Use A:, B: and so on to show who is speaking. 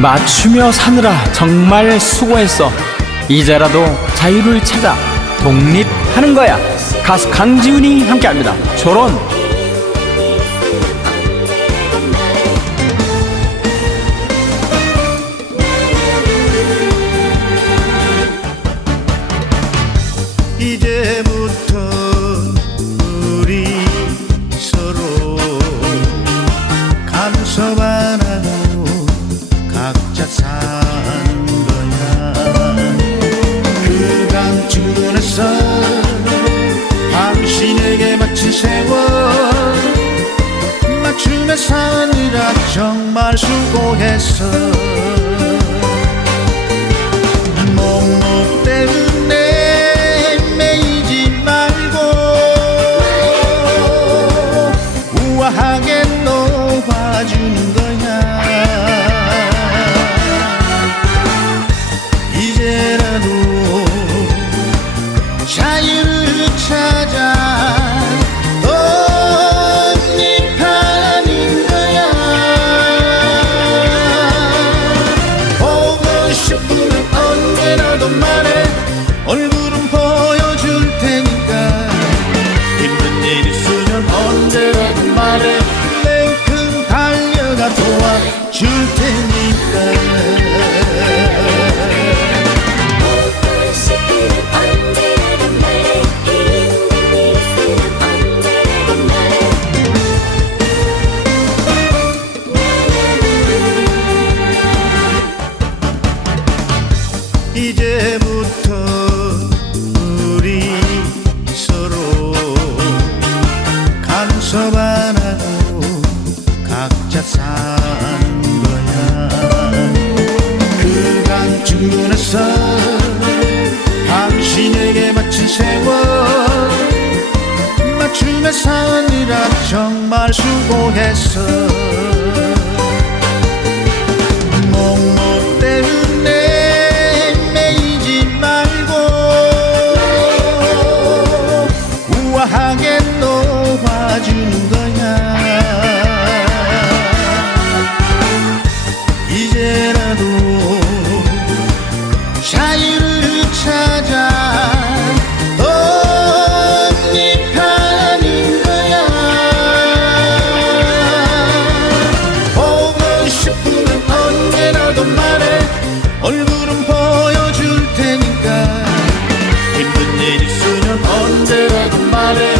A: 맞추며 사느라 정말 수고했어. 이제라도 자유를 찾아 독립하는 거야. 가수 강지훈이 함께합니다. 조론.
B: 이제부터 맞춤에 사느라 정말 수고했어. 목록 때문에 매이지 말고 우아하게 놓아주는 거야. 이제라도 자유 언제라도 말해 냉큼 달려가 도와줄 테니까. 이제부터 간섭 안 하고 각자 사는 거야. 그간 주변에서 당신에게 바친 세월. 맞춤에 사느라 정말 수고했어 자유를 찾아 독립하는 거야 보고 싶으면 언제라도 말해. 얼굴은 보여줄 테니까. 힘든 일 있으면 언제라도 말해